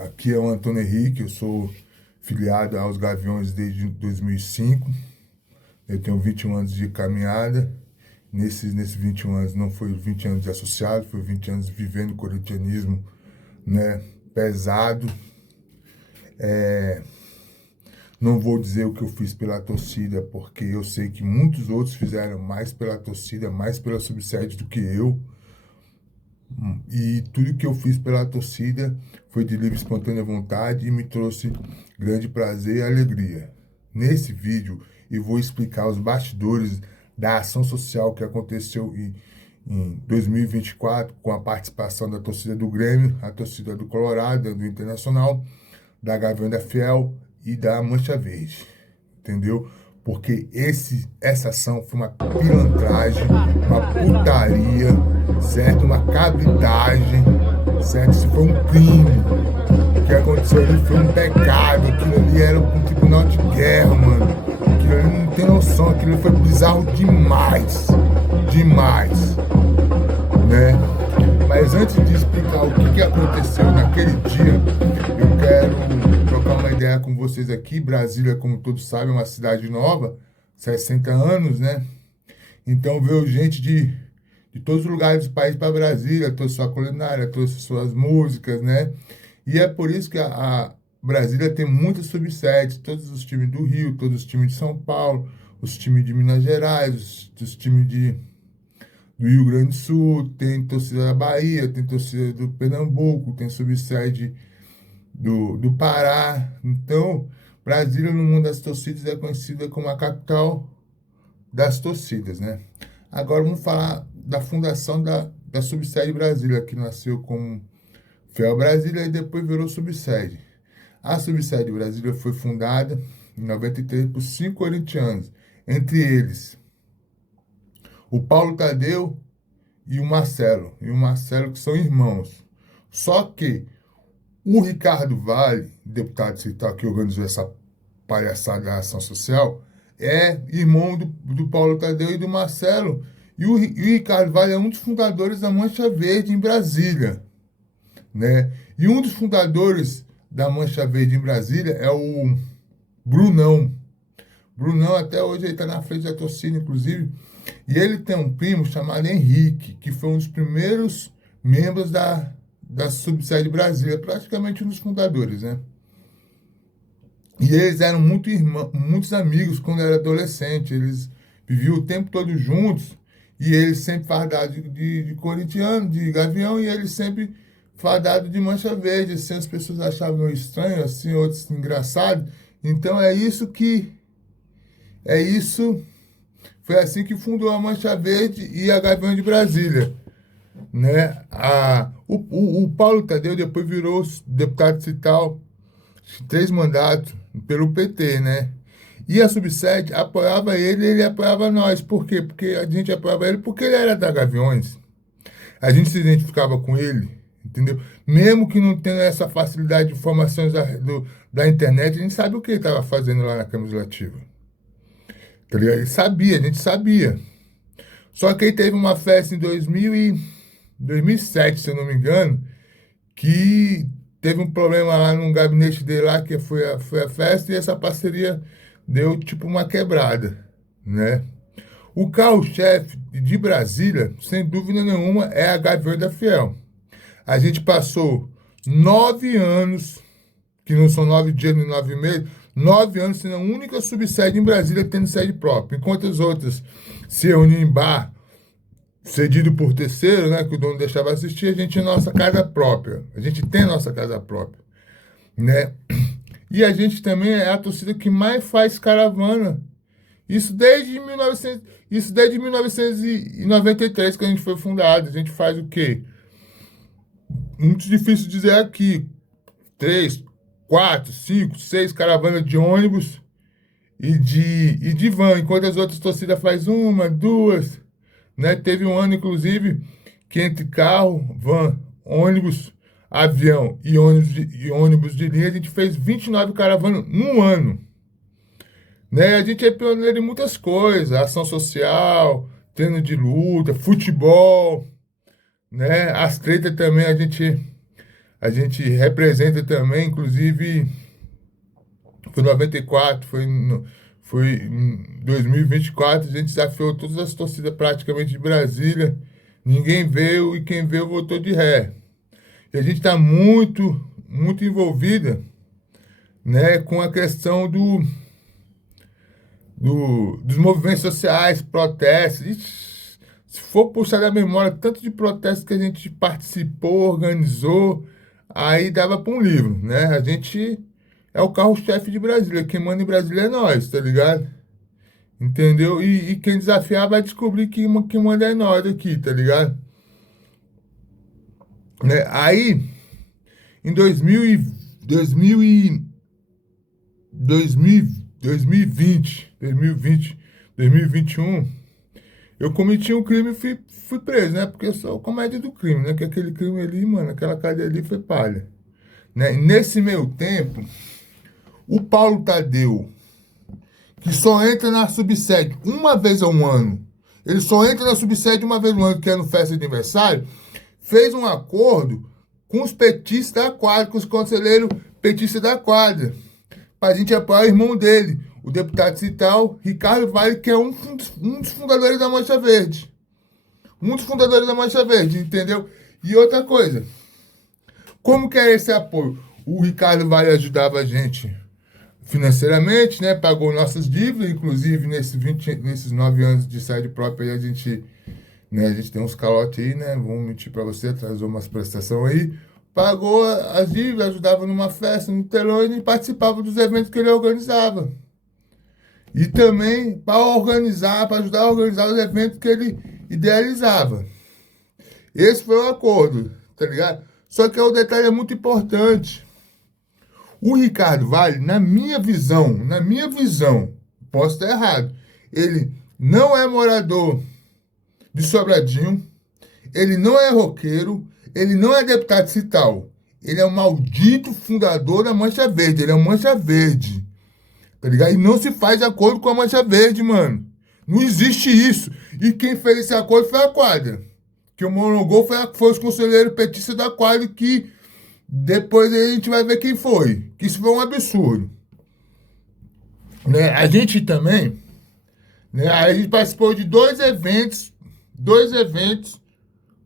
Aqui é o Antônio Henrique, eu sou filiado aos Gaviões desde 2005. Eu tenho 21 anos de caminhada. Nesses 21 anos não foi 20 anos de associado, foi 20 anos vivendo o corintianismo, né, pesado. Não vou dizer o que eu fiz pela torcida, porque eu sei que muitos outros fizeram mais pela torcida, mais pela subsede do que eu. E tudo que eu fiz pela torcida foi de livre e espontânea vontade e me trouxe grande prazer e alegria. Nesse vídeo eu vou explicar os bastidores da ação social que aconteceu em 2024 com a participação da torcida do Grêmio, a torcida do Colorado, do Internacional, da Gavião da Fiel e da Mancha Verde. Entendeu? Porque essa ação foi uma pilantragem, uma putaria, certo? Uma cabridagem, certo? Isso foi um crime. O que aconteceu ali foi um pecado. Aquilo ali era um tribunal de guerra, mano. Aquilo ali não tem noção. Aquilo ali foi bizarro demais. Demais. Né? Mas antes de explicar o que aconteceu naquele dia, eu quero trocar uma ideia com vocês aqui. Brasília, como todos sabem, é uma cidade nova, 60 anos, né? Então veio gente de todos os lugares do país para Brasília, trouxe sua culinária, trouxe suas músicas, né? E é por isso que a Brasília tem muitas subsedes, todos os times do Rio, todos os times de São Paulo, os times de Minas Gerais, os times do Rio Grande do Sul, tem torcida da Bahia, tem torcida do Pernambuco, tem subsede do Pará. Então, Brasília, no mundo das torcidas, é conhecida como a capital das torcidas, né? Agora vamos falar da fundação da subsede Brasília, que nasceu como Fiel Brasília e depois virou subsede. A subsede Brasília foi fundada em 93 por 5 corintianos, entre eles o Paulo Tadeu e o Marcelo, que são irmãos. Só que o Ricardo Vale, deputado estadual que organizou essa palhaçada da ação social, é irmão do Paulo Tadeu e do Marcelo. E o Ricardo Vale é um dos fundadores da Mancha Verde em Brasília, né? E um dos fundadores da Mancha Verde em Brasília é o Brunão. Brunão até hoje ele está na frente da torcida, inclusive. E ele tem um primo chamado Henrique, que foi um dos primeiros membros da subsede Brasília, praticamente um dos fundadores, né? E eles eram muitos amigos quando era adolescente, eles viviam o tempo todo juntos, e eles sempre fardados de corintiano, de gavião, e eles sempre fardados de mancha verde, assim, as pessoas achavam estranho, assim, outros engraçado. Então foi assim que fundou a Mancha Verde e a Gavião de Brasília, né? O Paulo Tadeu depois virou deputado estadual, 3 mandatos pelo PT, né? E a subsede apoiava ele apoiava nós. Por quê? Porque a gente apoiava ele porque ele era da Gaviões. A gente se identificava com ele, entendeu? Mesmo que não tenha essa facilidade de informações da internet, a gente sabe o que ele estava fazendo lá na Câmara Legislativa. Tá ligado? Ele sabia, a gente sabia. Só que aí teve uma festa em 2007, se eu não me engano, que teve um problema lá no gabinete dele lá, que foi a festa, e essa parceria deu tipo uma quebrada, né? O carro-chefe de Brasília, sem dúvida nenhuma, é a Gavião da Fiel. A gente passou 9 anos, que não são 9 dias nem 9 meses, 9 anos sendo a única subsede em Brasília tendo sede própria. Enquanto as outras se reuniam em bar, cedido por terceiro, né, que o dono deixava assistir, a gente tinha nossa casa própria. A gente tem nossa casa própria, né? E a gente também é a torcida que mais faz caravana. Isso desde 1993, que a gente foi fundado. A gente faz o quê? Muito difícil dizer aqui. 3, 4, 5, 6 caravanas de ônibus e de van, enquanto as outras torcidas faz uma, 2, né? Teve um ano, inclusive, que entre carro, van, ônibus, avião e ônibus de linha, a gente fez 29 caravanas num ano. Né? A gente é pioneiro em muitas coisas, ação social, treino de luta, futebol, né? As tretas também A gente representa também, inclusive, foi 94, foi em 2024, a gente desafiou todas as torcidas praticamente de Brasília. Ninguém veio e quem veio votou de ré. E a gente está muito envolvida, né, com a questão dos movimentos sociais, protestos. Ixi, se for puxar da memória, tanto de protestos que a gente participou, organizou, aí dava para um livro, né? A gente é o carro-chefe de Brasília. Quem manda em Brasília é nós, tá ligado? Entendeu? E quem desafiar vai descobrir que manda é nós aqui, tá ligado? Né? Aí, em 2021, eu cometi um crime e fui preso, né? Porque eu sou comédia do crime, né? Que aquele crime ali, mano, aquela cadeia ali foi palha. Né? E nesse meio tempo, o Paulo Tadeu, que só entra na subsede uma vez ao ano, ele só entra na subsede uma vez no ano, que é no festa de aniversário, fez um acordo com os petistas da quadra, com os conselheiros petistas da quadra, para a gente apoiar o irmão dele, o deputado cital, Ricardo Vale, que é um dos fundadores da Mancha Verde. Um dos fundadores da Mancha Verde, entendeu? E outra coisa, como que é esse apoio? O Ricardo Vale ajudava a gente financeiramente, né? Pagou nossas dívidas, inclusive nesses 9 anos de sede própria, aí a gente tem uns calotes aí, né? Vamos mentir para você, atrasou umas prestações aí. Pagou as dívidas, ajudava numa festa, no telão e participava dos eventos que ele organizava. E também para ajudar a organizar os eventos que ele idealizava. Esse foi o acordo, tá ligado? Só que o detalhe é muito importante. O Ricardo Vale, na minha visão, posso estar errado, ele não é morador de Sobradinho, ele não é roqueiro, ele não é deputado cital. Ele é o maldito fundador da Mancha Verde, ele é o Mancha Verde. Tá ligado? E não se faz acordo com a Mancha Verde, mano. Não existe isso. E quem fez esse acordo foi a quadra. Que o monogol foi os conselheiros petistas da quadra que depois a gente vai ver quem foi. Que isso foi um absurdo. Né? A gente também, né? A gente participou de dois eventos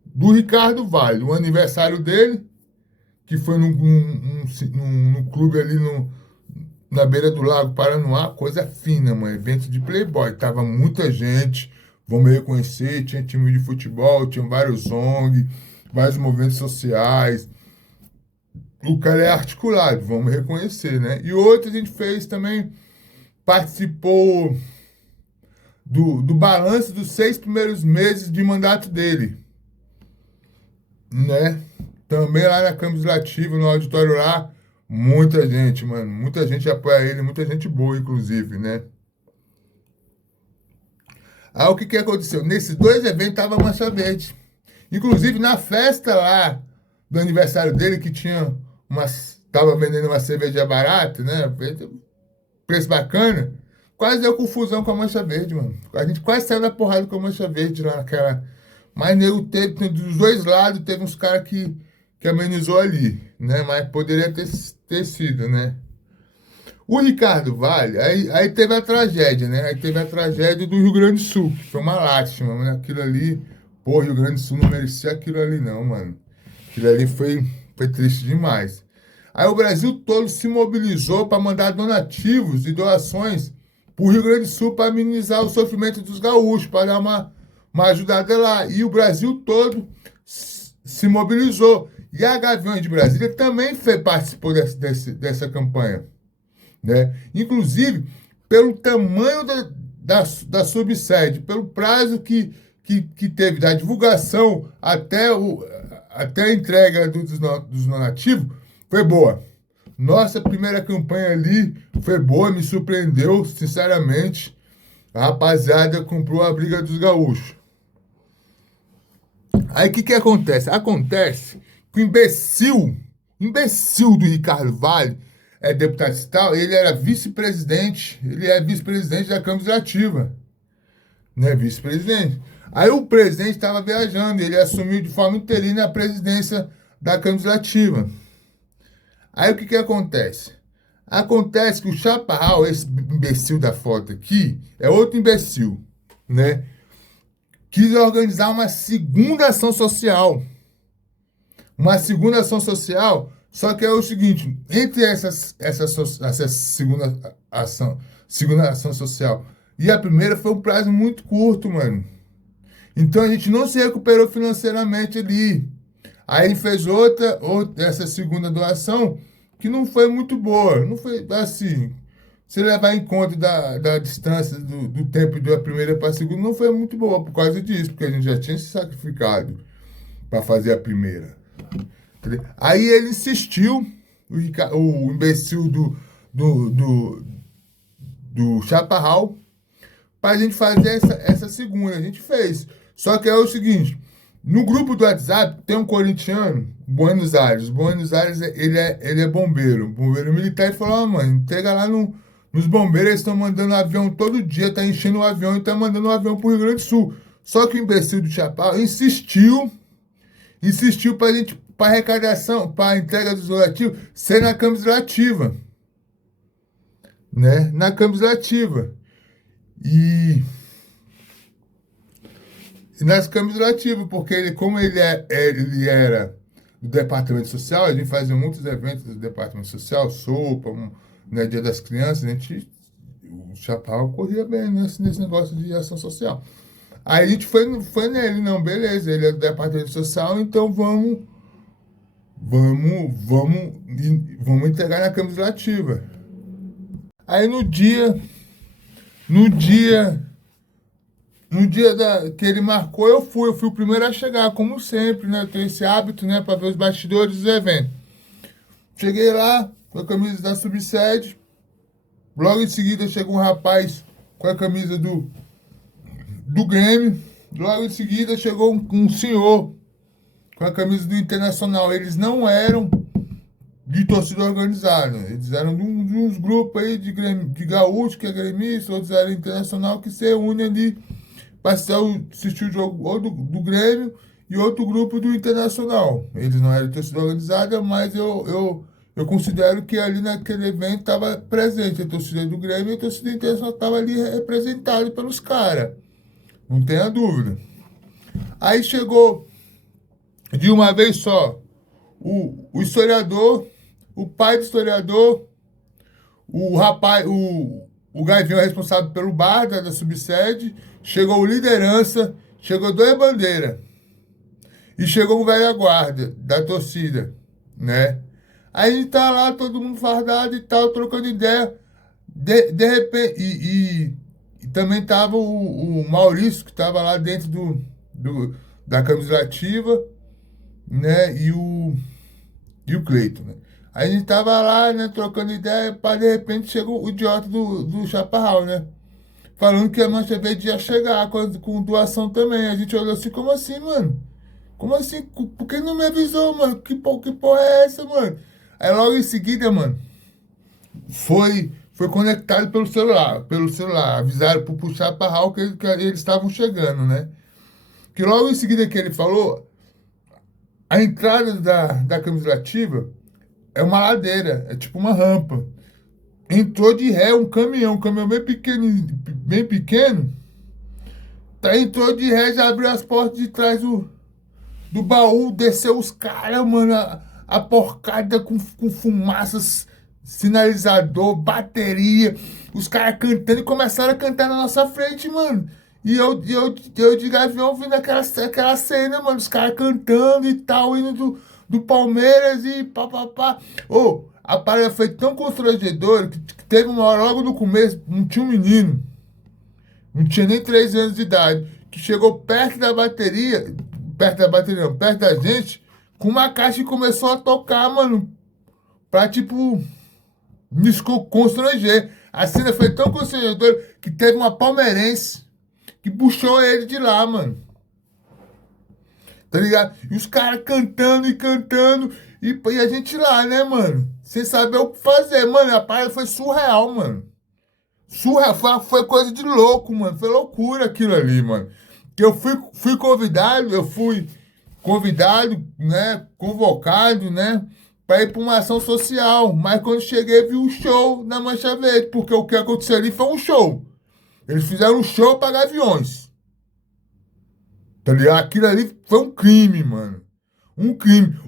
do Ricardo Vale. O aniversário dele, que foi num clube ali na beira do Lago Paranoá, coisa fina, mano. Evento de Playboy. Tava muita gente, vamos reconhecer, tinha time de futebol, tinha vários ONG, vários movimentos sociais. O cara é articulado, vamos reconhecer, né? E outro a gente fez também, participou do balanço dos 6 primeiros meses de mandato dele, né? Também lá na Câmara Legislativa, no auditório lá, muita gente, mano. Muita gente apoia ele, muita gente boa, inclusive, né? Aí o que aconteceu? Nesses dois eventos tava a Mancha Verde. Inclusive, na festa lá do aniversário dele, que tinha tava vendendo uma cerveja barata, né? Preço bacana. Quase deu confusão com a Mancha Verde, mano. A gente quase saiu da porrada com a Mancha Verde lá naquela. Mas nego teve, dos dois lados, teve uns caras que amenizou ali, né? Mas poderia ter sido, né? O Ricardo Vale, aí teve a tragédia, né? Aí teve a tragédia do Rio Grande do Sul, que foi uma lástima, mano. Aquilo ali, pô, Rio Grande do Sul não merecia aquilo ali, não, mano. Aquilo ali foi triste demais. Aí o Brasil todo se mobilizou para mandar donativos e doações para o Rio Grande do Sul para amenizar o sofrimento dos gaúchos, para dar uma ajudada lá. E o Brasil todo se mobilizou. E a Gaviões de Brasília também participou dessa campanha. Né? Inclusive, pelo tamanho da subsede, pelo prazo que teve da divulgação até a entrega dos donativos, foi boa. Nossa primeira campanha ali foi boa, me surpreendeu, sinceramente. A rapaziada comprou a briga dos gaúchos. Aí o que acontece? Acontece que o imbecil do Ricardo Vale, deputado estadual, ele é vice-presidente da Câmara Legislativa. Né, vice-presidente. Aí o presidente estava viajando, ele assumiu de forma interina a presidência da Câmara Legislativa. Aí o que que acontece? Acontece que o Chaparral, esse imbecil da foto aqui, é outro imbecil, né? Quis organizar uma segunda ação social. Uma segunda ação social, só que é o seguinte, entre essa segunda ação social e a primeira foi um prazo muito curto, mano. Então a gente não se recuperou financeiramente ali. Aí a gente fez essa segunda doação, que não foi muito boa. Não foi assim. Se levar em conta da distância do tempo da primeira para a segunda, não foi muito boa por causa disso, porque a gente já tinha se sacrificado para fazer a primeira. Aí ele insistiu, o imbecil do Chaparral, para a gente fazer essa segunda. A gente fez. Só que é o seguinte, no grupo do WhatsApp tem um corintiano, Buenos Aires. Buenos Aires, ele é bombeiro militar. Ele falou, mano, entrega lá nos bombeiros, eles estão mandando avião todo dia, tá enchendo o avião e tá mandando um avião pro Rio Grande do Sul. Só que o imbecil do Chaparral insistiu pra gente, pra arrecadação, pra entrega dos donativos, ser na Câmara Legislativa. Né? Na Câmara Legislativa. E nas câmaras legislativas, porque como ele era do Departamento Social, a gente fazia muitos eventos do Departamento Social, sopa, né, Dia das Crianças, o Chaparral corria bem nesse negócio de ação social. Aí a gente foi nele, não, beleza, ele é do Departamento Social, então vamos entregar na Câmara Legislativa. Aí no dia que ele marcou, eu fui o primeiro a chegar, como sempre, né? Eu tenho esse hábito, né, para ver os bastidores dos eventos. Cheguei lá com a camisa da Subsede, logo em seguida chegou um rapaz com a camisa do Grêmio, logo em seguida chegou um senhor com a camisa do Internacional. Eles não eram de torcida organizada, eles eram de uns grupos aí de gaúcho, que é gremista, outros eram internacional, que se unem ali para assistir o jogo ou do Grêmio e outro grupo do Internacional. Eles não eram de torcida organizada, mas eu considero que ali naquele evento estava presente a torcida do Grêmio e a torcida internacional estava ali representada pelos caras. Não tenha dúvida. Aí chegou de uma vez só o historiador, o pai do historiador, o rapaz, o Gavião responsável pelo bar da Subsede, chegou o liderança, chegou dois bandeiras e chegou o velho guarda da torcida, né? Aí a gente tá lá, todo mundo fardado e tal, trocando ideia. De repente, e também tava o Maurício, que tava lá dentro da Câmara Legislativa, né? E o Cleiton, né? Aí a gente tava lá, né, trocando ideia, para de repente chegou o idiota do Chaparral, né? Falando que a Mancha Verde ia chegar com doação também. A gente olhou assim, como assim, mano? Como assim? Por que não me avisou, mano? Que porra é essa, mano? Aí logo em seguida, mano, foi conectado pelo celular. Avisaram pro Chaparral que eles estavam chegando, né? Que logo em seguida que ele falou, a entrada da Câmara Legislativa é uma ladeira, é tipo uma rampa. Entrou de ré um caminhão bem pequeno, entrou de ré, já abriu as portas de trás do baú, desceu os caras, mano, a porcada com fumaças, sinalizador, bateria, os caras cantando e começaram a cantar na nossa frente, mano. E eu de Gavião vendo aquela cena, mano, os caras cantando e tal, indo do Palmeiras e pá. Ô, a parada foi tão constrangedora que teve uma hora logo no começo, não tinha um menino, não tinha nem 3 anos de idade, que chegou perto da gente, com uma caixa e começou a tocar, mano, pra tipo, me constranger. A cena foi tão constrangedora que teve uma palmeirense que puxou ele de lá, mano. Tá ligado? E os caras cantando e a gente lá, né, mano? Sem saber o que fazer, mano. A parada foi surreal, mano. Surreal, foi coisa de louco, mano. Foi loucura aquilo ali, mano. Que eu fui convidado, né? Convocado, né? para ir para uma ação social. Mas quando cheguei, vi um show na Mancha Verde, porque o que aconteceu ali foi um show. Eles fizeram um show para gaviões. Tá ligado? Aquilo ali foi um crime, mano. Um crime.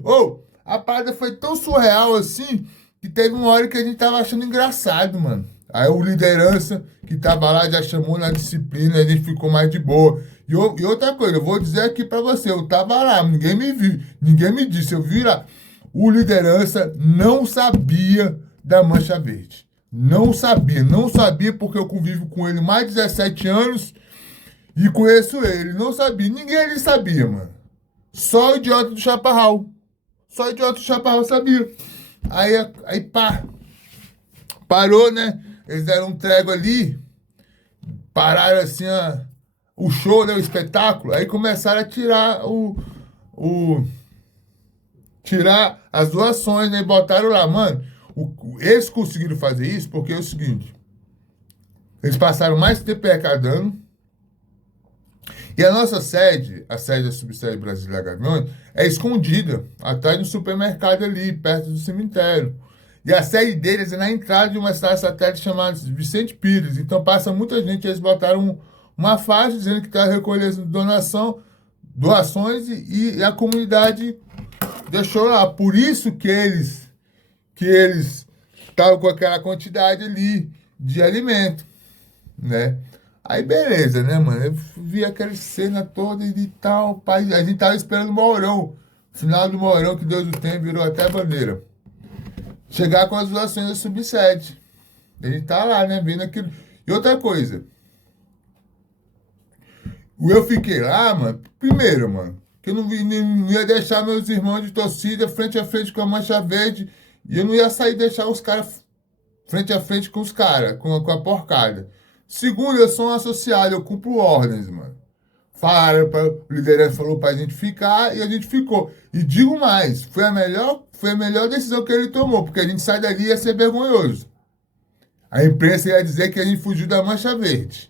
A parada foi tão surreal assim que teve uma hora que a gente tava achando engraçado, mano. Aí o liderança que tava lá já chamou na disciplina, a gente ficou mais de boa. E outra coisa, eu vou dizer aqui pra você, eu tava lá, ninguém me viu, ninguém me disse, eu vi lá. O liderança não sabia da Mancha Verde. Não sabia porque eu convivo com ele mais de 17 anos e conheço ele. Não sabia, ninguém ali sabia, mano. Só o idiota do Chaparral. Só o idiota do Chaparral sabia. Aí pá, parou, né? Eles deram um trégua ali, pararam assim o show, né, o espetáculo. Aí começaram a tirar tirar as doações, né? E botaram lá, mano. Eles conseguiram fazer isso porque é o seguinte: eles passaram mais tempo arrecadando. E a nossa sede, a sede da Subsede Brasília Gaviões, é escondida, atrás do supermercado ali, perto do cemitério. E a sede deles é na entrada de uma cidade satélite chamada Vicente Pires. Então passa muita gente, eles botaram uma faixa dizendo que está recolhendo doações e a comunidade deixou lá. Por isso que eles estavam com aquela quantidade ali de alimento, né? Aí beleza, né, mano? Eu vi aquela cena toda e tal, pai. A gente tava esperando o Mourão. Final do Mourão, que Deus o tenha, virou até bandeira. Chegar com as doações da Subsede. A gente tá lá, né, vendo aquilo. E outra coisa. Eu fiquei lá, mano, primeiro, mano, que eu não ia deixar meus irmãos de torcida frente a frente com a Mancha Verde. E eu não ia sair e deixar os caras frente a frente com os caras, com a porcada. Segundo, eu sou um associado, eu cumpro ordens, mano. O liderança falou pra gente ficar e a gente ficou. E digo mais, foi a melhor decisão que ele tomou, porque a gente sai dali e ia ser vergonhoso. A imprensa ia dizer que a gente fugiu da Mancha Verde.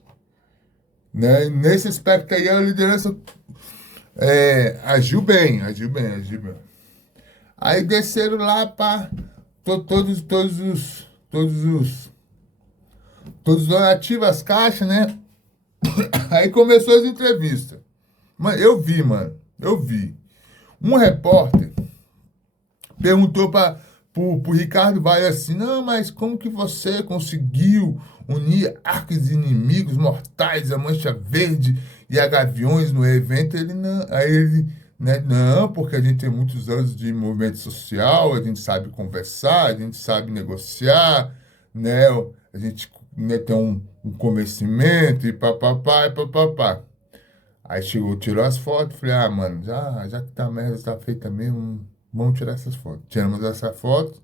Né? Nesse aspecto aí, a liderança agiu bem. Aí desceram lá para todos os donativos, as caixas, né? Aí começou as entrevistas. Mano, eu vi. Um repórter perguntou pro Ricardo Vale assim, não, mas como que você conseguiu unir arcos inimigos mortais, a Mancha Verde e a Gaviões no evento? Ele não, aí ele, né, não, porque a gente tem muitos anos de movimento social, a gente sabe conversar, a gente sabe negociar, né? A gente, né, tem um convencimento e papapá e papapá. Aí tirou as fotos, falei, mano, já que a merda tá feita mesmo, vamos tirar essas fotos. Tiramos essa foto,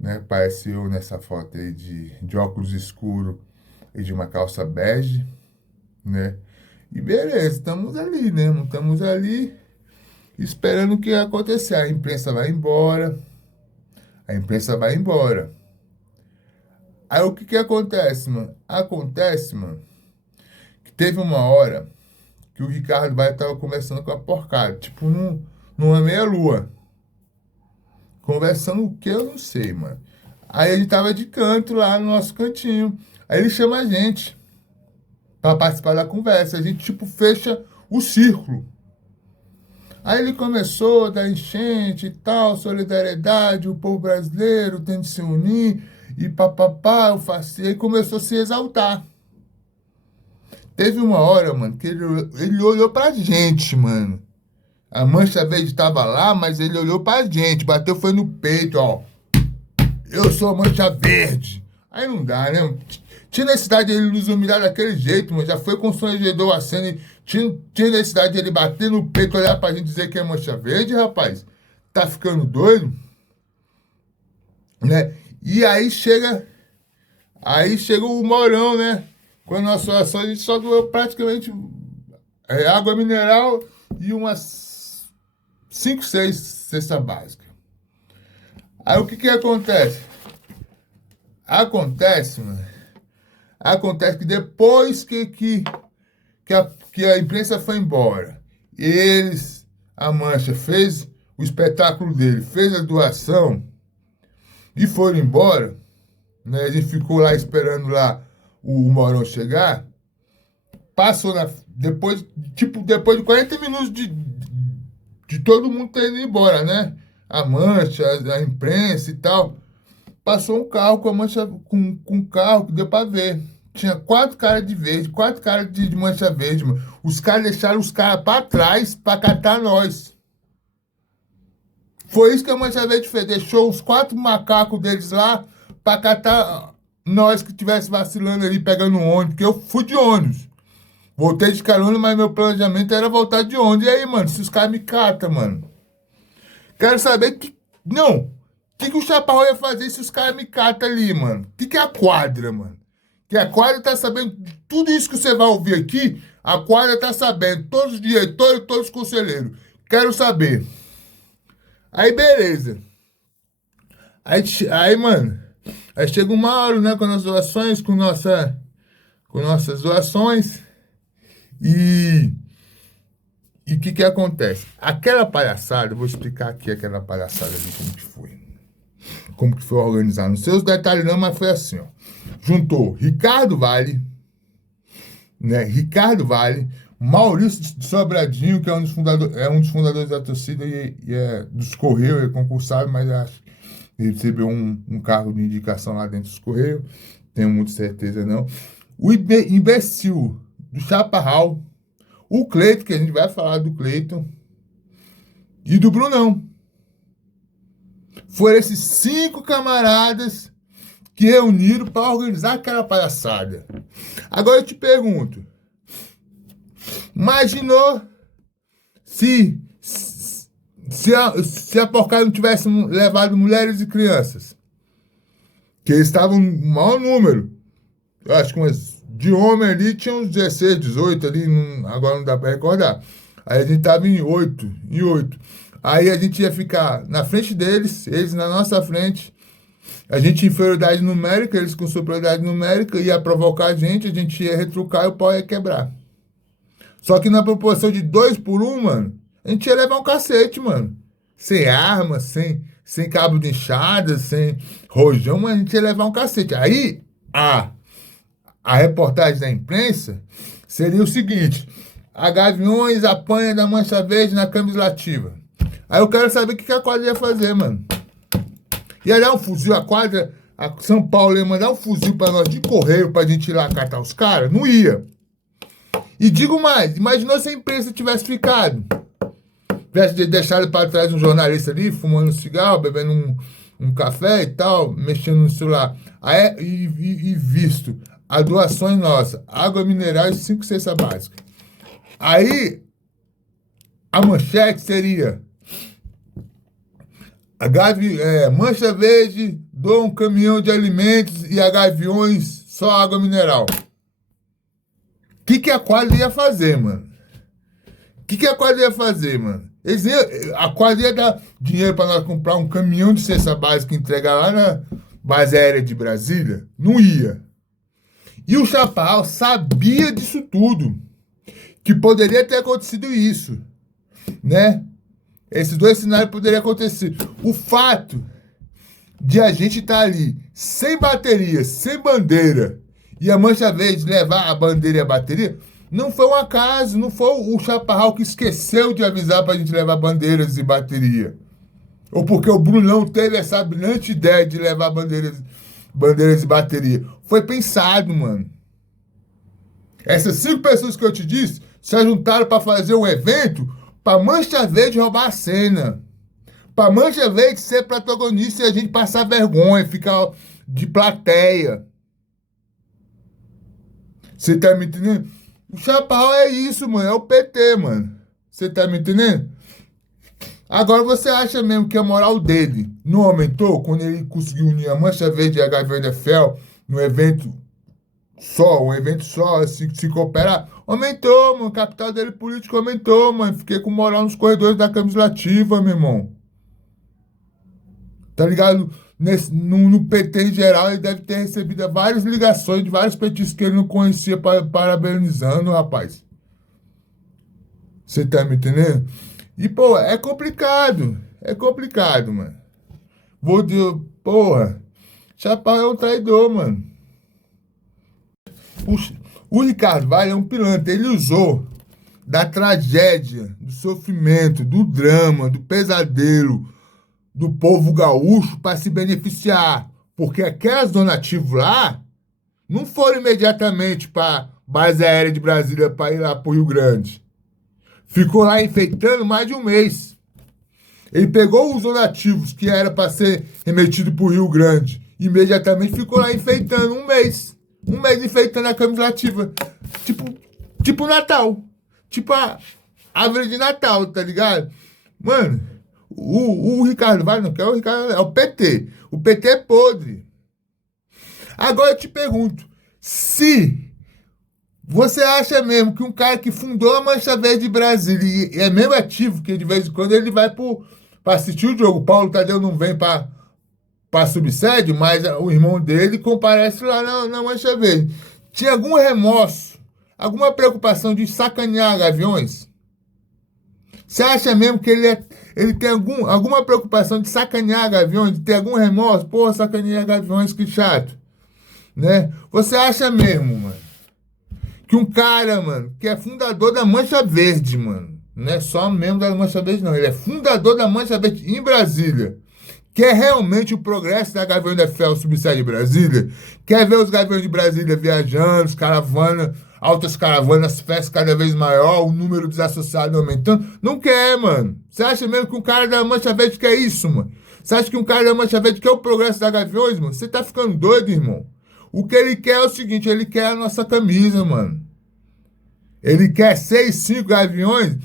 né? Aparece eu nessa foto aí de óculos escuro e de uma calça bege, né? E beleza, estamos ali, né? Estamos ali esperando o que vai acontecer. A imprensa vai embora. Aí o que acontece, mano? Acontece, mano, que teve uma hora que o Ricardo vai estava conversando com a porcada, tipo numa meia-lua. Conversando o que eu não sei, mano. Aí ele tava de canto lá no nosso cantinho. Aí ele chama a gente para participar da conversa. A gente, tipo, fecha o círculo. Aí ele começou da enchente e tal, solidariedade, o povo brasileiro tem de se unir, e papapá, o fascismo. Aí começou a se exaltar. Teve uma hora, mano, que ele olhou pra gente, mano. A Mancha Verde tava lá, mas ele olhou pra gente, bateu foi no peito, ó. Eu sou a Mancha Verde. Aí não dá, né? Tinha necessidade dele nos humilhar daquele jeito, mano. Já foi constrangedor a cena. Tinha necessidade dele bater no peito, olhar pra gente dizer que é Mancha Verde, rapaz. Tá ficando doido? Né? E aí chega o Mourão, né? Com a nossa ações, a gente só doou praticamente água mineral e umas 5, 6 cestas básicas. Aí o que acontece? Acontece, mano. Acontece que depois que a imprensa foi embora, a Mancha fez o espetáculo dele, fez a doação e foram embora, né? A gente ficou lá esperando lá o Mourão chegar. Passou depois, tipo, depois de 40 minutos de todo mundo ter ido embora, né? A mancha, a imprensa e tal. Passou um carro com a mancha, com um carro que deu pra ver. Tinha 4 caras de verde, 4 caras de mancha verde, mano. Os caras deixaram os caras pra trás pra catar nós. Foi isso que a Mancha Verde fez. Deixou os 4 macacos deles lá pra catar nós que tivesse vacilando ali, pegando um ônibus. Porque eu fui de ônibus. Voltei de carona, mas meu planejamento era voltar de ônibus. E aí, mano, se os caras me catam, mano? Quero saber que... Não. O que o Chaparral ia fazer se os caras me catam ali, mano? O que é a quadra, mano? Que a quadra tá sabendo de tudo isso que você vai ouvir aqui. A quadra tá sabendo. Todos os diretores, todos os conselheiros. Quero saber. Aí, beleza. Aí, mano, aí chega uma hora, né, com as doações, com nossas doações. E o que acontece? Aquela palhaçada, eu vou explicar aqui aquela palhaçada ali, como que foi organizado. Não sei os detalhes não, mas foi assim, ó. Juntou Ricardo Vale, né, Maurício de Sobradinho, que é um dos fundadores da torcida e é dos Correios, é concursado, mas acho que ele recebeu um cargo de indicação lá dentro dos Correios, tenho muita certeza não. O imbecil do Chaparral, o Cleiton, que a gente vai falar do Cleiton, e do Brunão. Foram esses 5 camaradas que reuniram para organizar aquela palhaçada. Agora eu te pergunto, imaginou se a porcaria não tivesse levado mulheres e crianças? Que eles estavam no maior número. Eu acho que de homem ali tinha uns 16, 18 ali, agora não dá para recordar. Aí a gente tava em 8. Aí a gente ia ficar na frente deles, eles na nossa frente. A gente tinha inferioridade numérica, eles com superioridade numérica, ia provocar a gente ia retrucar e o pau ia quebrar. Só que na proporção de 2 por 1, mano, a gente ia levar um cacete, mano. Sem arma, sem cabo de enxada, sem rojão, mas a gente ia levar um cacete. Aí, a reportagem da imprensa seria o seguinte: a Gaviões apanha da Mancha Verde na câmara legislativa. Aí eu quero saber o que a quadra ia fazer, mano. Ia dar um fuzil, a São Paulo ia mandar um fuzil pra nós de correio pra gente ir lá catar os caras? Não ia. E digo mais, imaginou se a imprensa tivesse ficado. Tivesse deixado para trás um jornalista ali, fumando um cigarro, bebendo um café e tal, mexendo no celular. Aí, e visto as doações nossas, água mineral e 5 cestas básicas. Aí, a manchete seria: Mancha Verde doa um caminhão de alimentos e a Gaviões só água mineral. O que a quadra ia fazer, mano? O que a quadra ia fazer, mano? A quadra ia dar dinheiro para nós comprar um caminhão de cesta básica e entregar lá na base aérea de Brasília? Não ia. E o Chaparral sabia disso tudo. Que poderia ter acontecido isso, né? Esses 2 cenários poderiam acontecer. O fato de a gente estar ali sem bateria, sem bandeira, e a Mancha Verde levar a bandeira e a bateria, não foi um acaso, não foi o Chaparral que esqueceu de avisar pra gente levar bandeiras e bateria. Ou porque o Brunão teve essa brilhante ideia de levar bandeiras e bateria. Foi pensado, mano. Essas 5 pessoas que eu te disse se juntaram para fazer um evento pra Mancha Verde roubar a cena. Pra Mancha Verde ser protagonista e a gente passar vergonha, ficar de plateia. Você tá me entendendo? O Chaparral é isso, mano. É o PT, mano. Você tá me entendendo? Agora você acha mesmo que a moral dele não aumentou quando ele conseguiu unir a Mancha Verde e a Gaviões da Fiel no evento só, se cooperar? Aumentou, mano. O capital dele político aumentou, mano. Fiquei com moral nos corredores da Câmara Legislativa, meu irmão. Tá ligado? No PT em geral, ele deve ter recebido várias ligações de vários petistas que ele não conhecia parabenizando, rapaz. Você tá me entendendo? E, pô, é complicado. É complicado, mano. Vou dizer, porra, Chapai é um traidor, mano. Puxa, o Ricardo Vale é um pilantra. Ele usou da tragédia, do sofrimento, do drama, do pesadelo do povo gaúcho para se beneficiar. Porque aquelas donativos lá não foram imediatamente para base aérea de Brasília para ir lá para o Rio Grande. Ficou lá enfeitando mais de um mês. Ele pegou os donativos que era para ser remetido para o Rio Grande. Imediatamente ficou lá enfeitando um mês. Um mês enfeitando a camisa ativa. Tipo Natal. Tipo a árvore de Natal, tá ligado? Mano, o Ricardo Vale não quer o Ricardo, é o PT. O PT é podre. Agora eu te pergunto, se você acha mesmo que um cara que fundou a Mancha Verde de Brasília e é mesmo ativo, que de vez em quando ele vai para assistir o jogo, o Paulo Tadeu não vem para subsede, mas o irmão dele comparece lá na Mancha Verde. Tinha algum remorso, alguma preocupação de sacanear Gaviões? Você acha mesmo que ele tem alguma preocupação de sacanear Gaviões, de ter algum remorso? Porra, sacanear Gaviões, que chato. Né? Você acha mesmo, mano, que um cara, mano, que é fundador da Mancha Verde, mano, não é só membro da Mancha Verde, não, ele é fundador da Mancha Verde em Brasília, quer realmente o progresso da Gaviões da Fel subsede de Brasília? Quer ver os Gaviões de Brasília viajando, caravana, altas caravanas, festas cada vez maior, o número dos associados aumentando? Não quer, mano. Você acha mesmo que um cara da Mancha Verde quer isso, mano? Você acha que um cara da Mancha Verde quer o progresso da Gaviões, mano? Você tá ficando doido, irmão. O que ele quer é o seguinte, ele quer a nossa camisa, mano. Ele quer 6, 5 Gaviões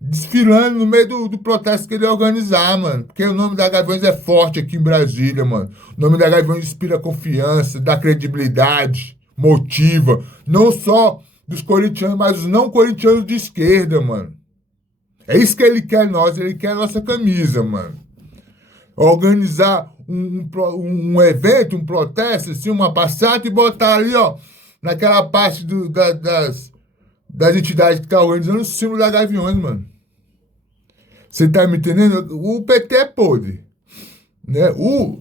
desfilando no meio do protesto que ele organizar, mano. Porque o nome da Gaviões é forte aqui em Brasília, mano. O nome da Gaviões inspira confiança, dá credibilidade, motiva. Não só dos corintianos, mas os não corintianos de esquerda, mano. É isso que ele quer nós, ele quer a nossa camisa, mano. Organizar um evento, um protesto, assim, uma passata e botar ali, ó, naquela parte das entidades que tá organizando o símbolo da Gaviões, mano. Você tá me entendendo? O PT é podre. Né? O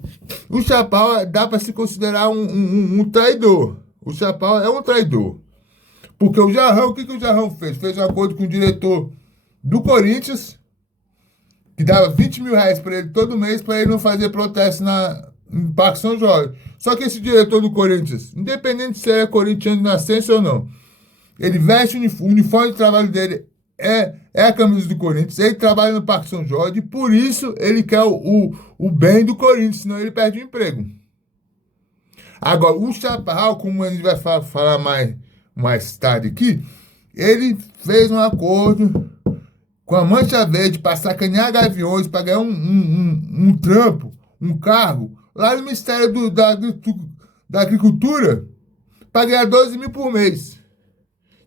Chapau dá para se considerar um traidor. O Chapau é um traidor. Porque o Jarrão, o que o Jarrão fez? Fez um acordo com o diretor do Corinthians, que dava 20 mil reais para ele todo mês para ele não fazer protesto no Parque São Jorge. Só que esse diretor do Corinthians, independente se é corintiano de nascença ou não, ele veste o uniforme de trabalho dele, é a camisa do Corinthians, ele trabalha no Parque São Jorge, e por isso ele quer o bem do Corinthians, senão ele perde o emprego. Agora, o Chaparral, como a gente vai falar mais tarde aqui, ele fez um acordo com a Mancha Verde para sacanear Gaviões, para ganhar um trampo, um cargo, lá no Ministério da Agricultura, para ganhar 12 mil por mês.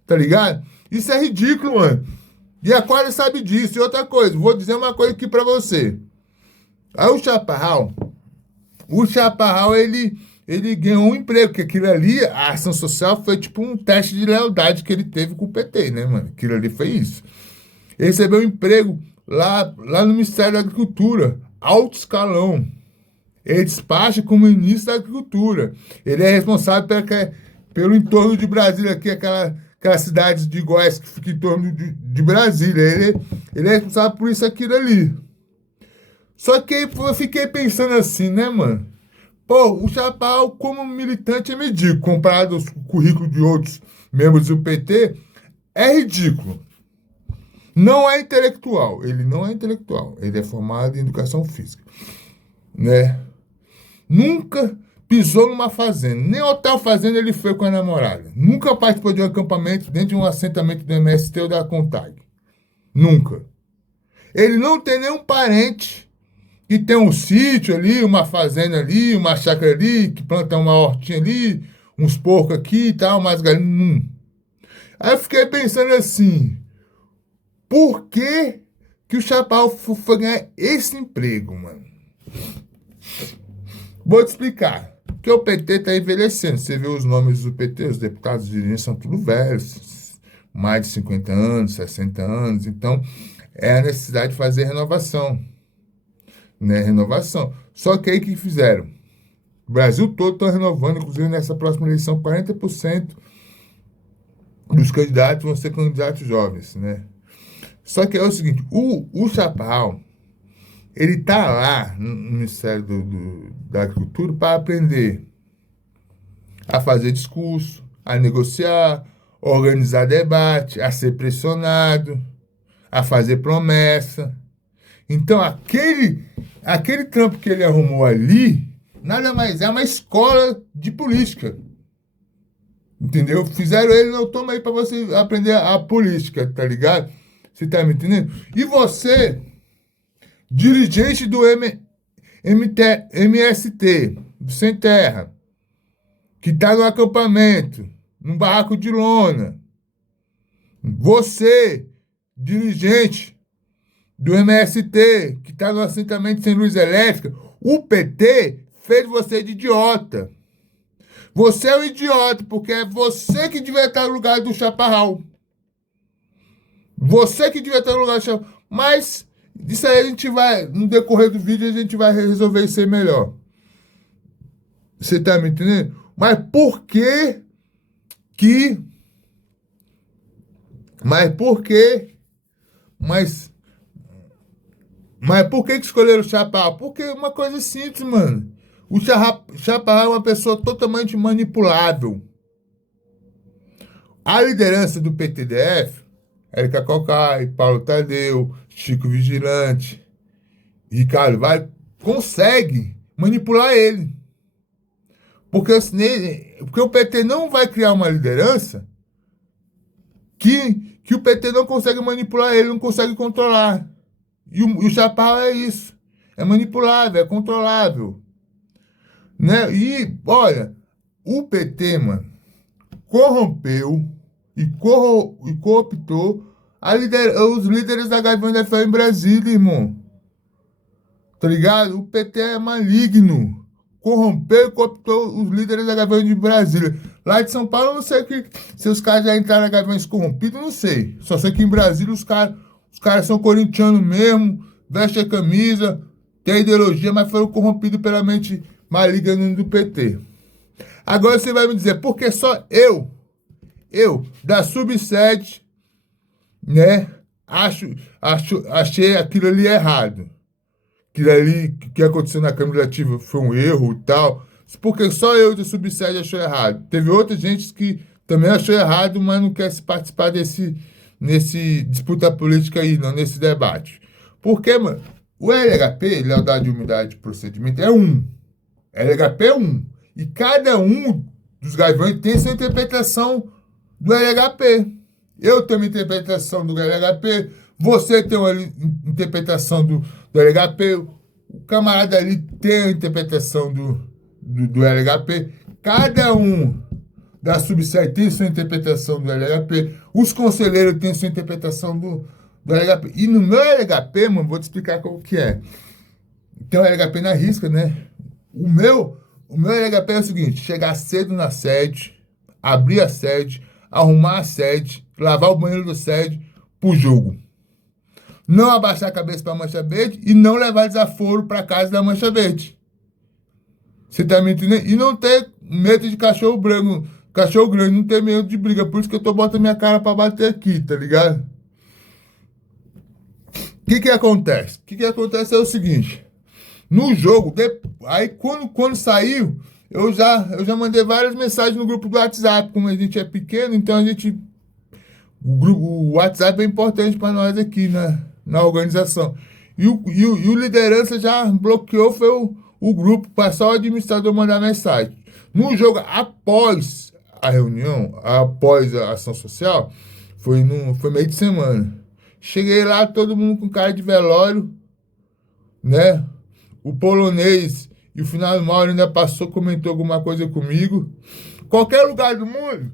Tá ligado? Isso é ridículo, mano. E a Aquário sabe disso. E outra coisa, vou dizer uma coisa aqui pra você. Aí o Chaparral, ele ganhou um emprego, porque aquilo ali, a ação social foi tipo um teste de lealdade que ele teve com o PT, né, mano? Aquilo ali foi isso. Ele recebeu um emprego lá no Ministério da Agricultura, alto escalão. Ele despacha como ministro da Agricultura. Ele é responsável pelo entorno de Brasília, aqui, aquelas cidades de Goiás que ficam em torno de Brasília. Ele é responsável por isso, aquilo ali. Só que eu fiquei pensando assim, né, mano? Pô, o Chapau, como militante, é medíocre. Comparado ao currículo de outros membros do PT, é ridículo. Não é intelectual. Ele não é intelectual. Ele é formado em educação física. Né? Nunca pisou numa fazenda. Nem hotel fazenda ele foi com a namorada. Nunca participou de um acampamento dentro de um assentamento do MST ou da CONTAG. Nunca. Ele não tem nenhum parente que tem um sítio ali, uma fazenda ali, uma chácara ali, que planta uma hortinha ali, uns porcos aqui e tal, umas galinhas. Aí eu fiquei pensando assim, por que o Chapau foi ganhar esse emprego, mano? Vou te explicar. Porque o PT está envelhecendo. Você vê os nomes do PT, os deputados dirigentes são tudo velhos. Mais de 50 anos, 60 anos. Então, é a necessidade de fazer renovação. né? Renovação. Só que aí o que fizeram? O Brasil todo está renovando, inclusive nessa próxima eleição, 40% dos candidatos vão ser candidatos jovens, né? Só que é o seguinte, o Chaparral, ele está lá no Ministério da Agricultura para aprender a fazer discurso, a negociar, a organizar debate, a ser pressionado, a fazer promessa. Então, aquele trampo que ele arrumou ali, nada mais é uma escola de política. Entendeu? Fizeram ele, não, toma aí para você aprender a política, tá ligado? Você tá me entendendo? E você, dirigente do MST, do Sem Terra, que tá no acampamento, num barraco de lona. Você, dirigente do MST, que está no assentamento sem luz elétrica, o PT fez você de idiota. Você é um idiota, porque é você que devia estar no lugar do Chaparral. Você que devia estar no lugar do Chaparral. Mas isso aí a gente vai, no decorrer do vídeo, a gente vai resolver isso aí melhor. Você tá me entendendo? Mas por que que... Mas por que... Mas por que escolheram o Chaparral? Porque é uma coisa simples, mano. O Chaparral é uma pessoa totalmente manipulável. A liderança do PTDF, Érica Cocai, Paulo Tadeu, Chico Vigilante, Ricardo Vale, consegue manipular ele. Porque o PT não vai criar uma liderança que o PT não consegue manipular ele, não consegue controlar. E o Chaparral é isso. É manipulável, é controlável. Né? E, olha, o PT, mano, corrompeu e cooptou os líderes da Gavião da Fiel em Brasília, irmão. Tá ligado? O PT é maligno. Corrompeu e cooptou os líderes da Gavião de Brasília. Lá de São Paulo, eu não sei se os caras já entraram na Gaviões corrompidos, não sei. Só sei que em Brasília os caras são corintianos mesmo, vestem a camisa, tem ideologia, mas foram corrompidos pela mente maligna do PT. Agora você vai me dizer, por que só eu, da subsede, né, achei aquilo ali errado. Aquilo ali que aconteceu na Câmara Legislativa foi um erro e tal. Porque só eu da subsede achou errado. Teve outra gente que também achou errado, mas não quer se participar nesse disputa política aí, não, nesse debate. Porque, mano, o LHP, Lealdade, Humildade e Procedimento, é um. LHP é um. E cada um dos gaviões tem sua interpretação do LHP. Eu tenho uma interpretação do LHP, você tem uma interpretação do LHP, o camarada ali tem a interpretação do LHP, cada um da subsede tem sua interpretação do LHP, os conselheiros têm sua interpretação do LHP. E no meu LHP, mano, vou te explicar como que é. Tem o LHP na risca, né? O meu LHP é o seguinte: chegar cedo na sede, abrir a sede, arrumar a sede, lavar o banheiro da sede pro jogo. Não abaixar a cabeça para a Mancha Verde e não levar desaforo para casa da Mancha Verde. Você tá me entendendo? E não ter medo de cachorro branco, cachorro grande, não ter medo de briga. Por isso que eu tô botando minha cara para bater aqui, tá ligado? O que acontece? O que acontece é o seguinte: no jogo, aí quando saiu, eu já mandei várias mensagens no grupo do WhatsApp. Como a gente é pequeno, então o WhatsApp é importante para nós aqui na organização. E o liderança já bloqueou, foi o grupo, para só o administrador mandar mensagem. No jogo, após a reunião, após a ação social, foi meio de semana. Cheguei lá, todo mundo com cara de velório, né? O polonês e o Final Mauro ainda passou, comentou alguma coisa comigo. Qualquer lugar do mundo,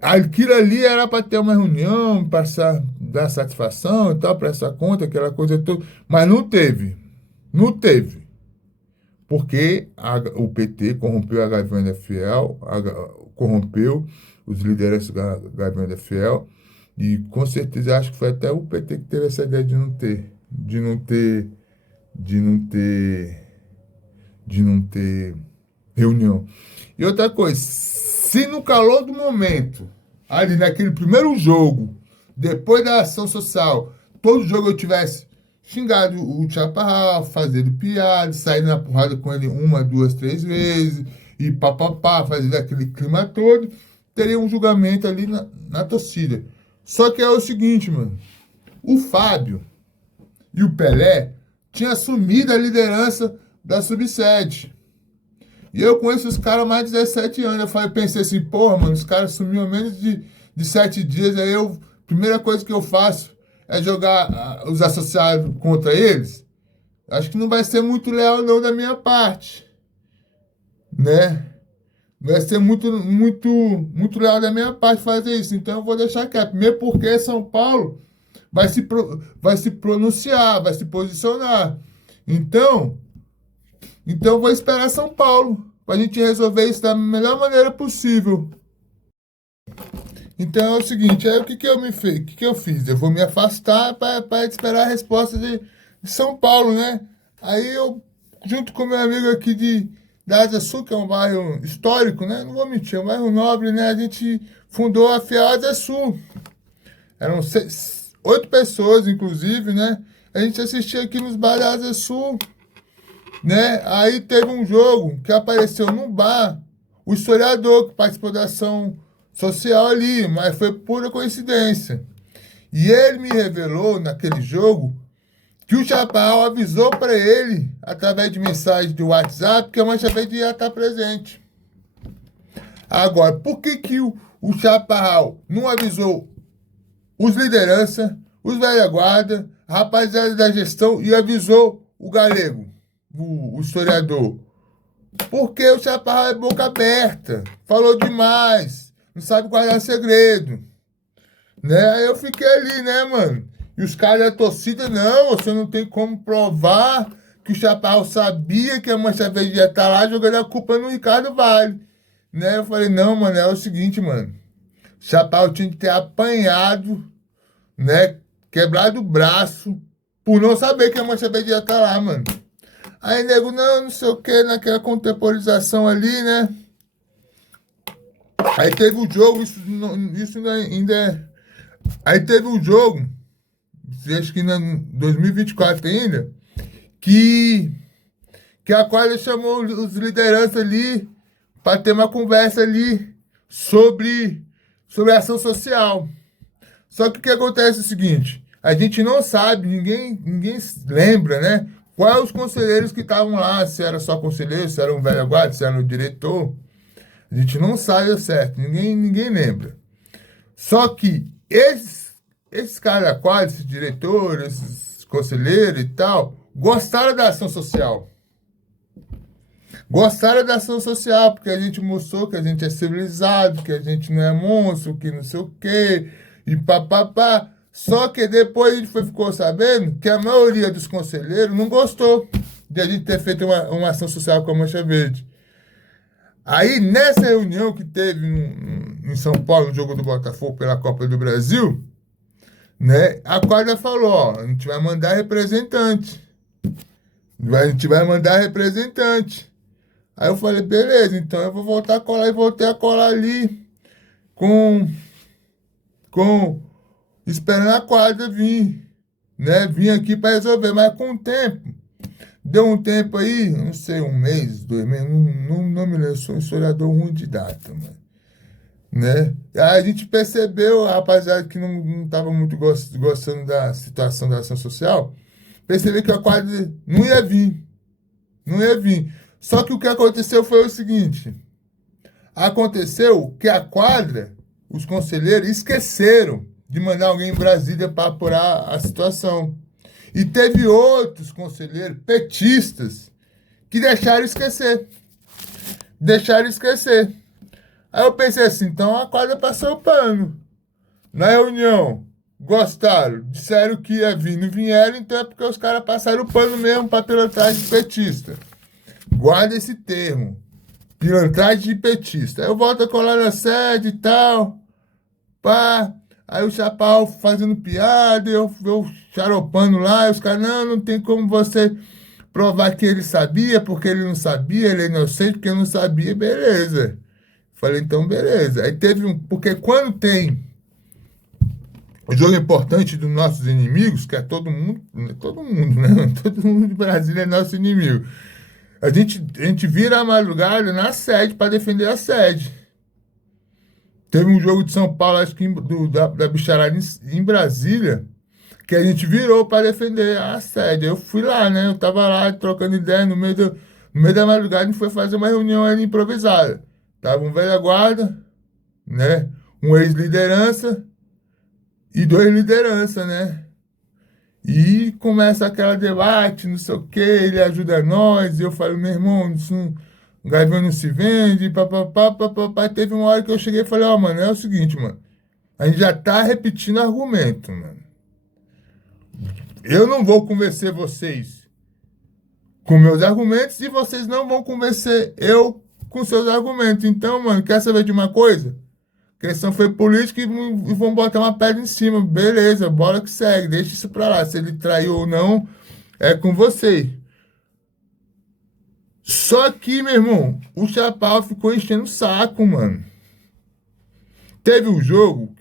aquilo ali era para ter uma reunião, passar, dar satisfação e tal, prestar conta, aquela coisa toda. Mas não teve. Não teve. Porque o PT corrompeu a Gavião da Fiel, corrompeu os líderes da Gavião da Fiel. E com certeza acho que foi até o PT que teve essa ideia de não ter de não ter, de não ter reunião. E outra coisa, se no calor do momento, ali naquele primeiro jogo, depois da ação social, todo jogo eu tivesse xingado o Chaparral, fazendo piada, saindo na porrada com ele uma, duas, três vezes, e papapá, fazendo aquele clima todo, teria um julgamento ali na torcida. Só que é o seguinte, mano, o Fábio e o Pelé tinham assumido a liderança da Sub-7. E eu conheço os caras há mais de 17 anos. Pensei assim, porra, mano, os caras sumiram menos de 7 dias. Aí primeira coisa que eu faço é jogar os associados contra eles. Acho que não vai ser muito leal não da minha parte, né? Vai ser muito leal da minha parte fazer isso. Então eu vou deixar quieto. Mesmo porque São Paulo vai se pronunciar, vai se posicionar. Então eu vou esperar São Paulo para a gente resolver isso da melhor maneira possível. Então é o seguinte, aí o que que eu fiz? Eu vou me afastar para esperar a resposta de São Paulo, né? Aí eu, junto com meu amigo aqui da Asa Sul, que é um bairro histórico, né? Não vou mentir, é um bairro nobre, né? A gente fundou a Fiel Asa Sul. Eram 8 pessoas, inclusive, né? A gente assistia aqui nos bares da Asa Sul, né? Aí teve um jogo que apareceu num bar, o historiador que participou da ação social ali, mas foi pura coincidência. E ele me revelou naquele jogo que o Chaparral avisou para ele, através de mensagem do WhatsApp, que a Mancha Verde ia estar presente. Agora, por que o Chaparral não avisou os lideranças, os velha guarda, a rapaziada da gestão e avisou o Galego, o historiador? Porque o Chaparral é boca aberta, falou demais, não sabe guardar segredo, né? Aí eu fiquei ali, né, mano? E os caras da torcida, não, você não tem como provar que o Chaparral sabia que a Mancha Verde ia estar lá jogando a culpa no Ricardo Vale, né? Eu falei, não, mano, é o seguinte, mano, o Chaparral tinha que ter apanhado, né, quebrado o braço por não saber que a Mancha Verde ia estar lá, mano. Aí, nego, não sei o que, naquela contemporização ali, né? Aí teve o jogo, isso ainda é... Aí teve um jogo, acho que em 2024 ainda, que a quadra chamou os lideranças ali para ter uma conversa ali sobre a ação social. Só que o que acontece é o seguinte, a gente não sabe, ninguém lembra, né? Quais os conselheiros que estavam lá, se era só conselheiro, se era um velho guarda, se era um diretor. A gente não sabe ao certo, ninguém lembra. Só que esses caras da quadra, esses diretores, esses conselheiros e tal, gostaram da ação social. Gostaram da ação social, porque a gente mostrou que a gente é civilizado, que a gente não é monstro, que não sei o quê, e papapá. Só que depois a gente ficou sabendo que a maioria dos conselheiros não gostou de a gente ter feito uma ação social com a Mancha Verde. Aí, nessa reunião que teve em São Paulo, no jogo do Botafogo pela Copa do Brasil, né, a quadra falou, ó, a gente vai mandar representante. A gente vai mandar representante. Aí eu falei, beleza, então eu vou voltar a colar e voltei a colar ali com esperando a quadra vir, né? Vim aqui para resolver, mas com o tempo, deu um tempo aí, não sei, um mês, 2 meses, não me lembro, sou um historiador ruim de data, mano, né? Aí a gente percebeu, a rapaziada que não estava muito gostando da situação da ação social, percebeu que a quadra não ia vir, não ia vir. Só que o que aconteceu foi o seguinte, aconteceu que a quadra, os conselheiros esqueceram de mandar alguém em Brasília para apurar a situação. E teve outros conselheiros petistas que deixaram esquecer. Deixaram esquecer. Aí eu pensei assim, então a quadra passou o pano. Na reunião, gostaram, disseram que ia vir, não vieram, então é porque os caras passaram o pano mesmo para pilantragem petista. Guarda esse termo. Pilantragem de petista. Aí eu volto a colar na sede e tal. Pá. Aí o Chaparral fazendo piada, eu xaropando lá, e os caras, não tem como você provar que ele sabia, porque ele não sabia, ele é inocente, porque não sabia, beleza. Falei, então, beleza. Aí teve um. Porque quando tem o jogo importante dos nossos inimigos, que é todo mundo, né? Todo mundo do Brasil é nosso inimigo. A gente vira a madrugada na sede para defender a sede. Teve um jogo de São Paulo, acho que da Bicharada em Brasília, que a gente virou para defender a sede. Eu fui lá, né? Eu tava lá trocando ideia no meio da madrugada, a gente foi fazer uma reunião ali improvisada. Tava um velho guarda, né? Um ex-liderança e dois liderança, né? E começa aquela debate, não sei o quê, ele ajuda nós, e eu falo, meu irmão, isso não, o Gavião não se vende, papapá, papapá. Teve uma hora que eu cheguei e falei, ó, mano, é o seguinte, mano, a gente já tá repetindo argumento, mano. Eu não vou convencer vocês com meus argumentos e vocês não vão convencer eu com seus argumentos. Então, mano, quer saber de uma coisa? A questão foi política e vão botar uma pedra em cima. Beleza, bola que segue, deixa isso pra lá. Se ele traiu ou não, é com vocês. Só que, meu irmão, o Chapéu ficou enchendo o saco, mano. Teve um jogo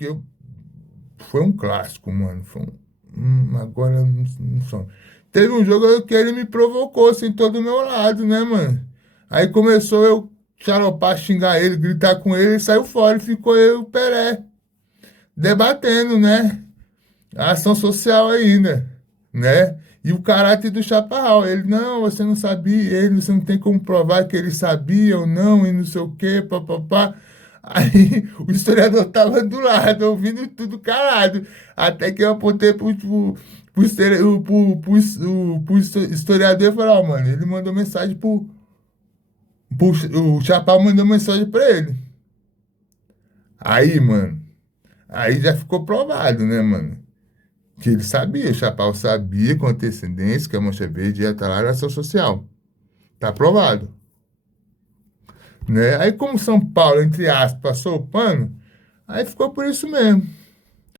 foi um clássico, mano. Agora não sou. Teve um jogo que ele me provocou, sentou do meu lado, né, mano? Aí começou eu xaropar, xingar ele, gritar com ele, ele saiu fora e ficou eu e o Pelé debatendo, né? A ação social ainda, né? E o caráter do Chaparral. Ele, não, você não sabia, você não tem como provar que ele sabia ou não, e não sei o quê, papapá. Aí o historiador tava do lado, ouvindo tudo calado. Até que eu apontei pro historiador e falei, ó, mano, ele mandou mensagem o Chaparral mandou mensagem pra ele. Aí, mano, aí já ficou provado, né, mano? Que ele sabia, o Chaparral sabia com antecedência que a Mancha Verde ia estar lá na ação social. Tá aprovado. Né? Aí, como São Paulo, entre aspas, passou o pano, aí ficou por isso mesmo.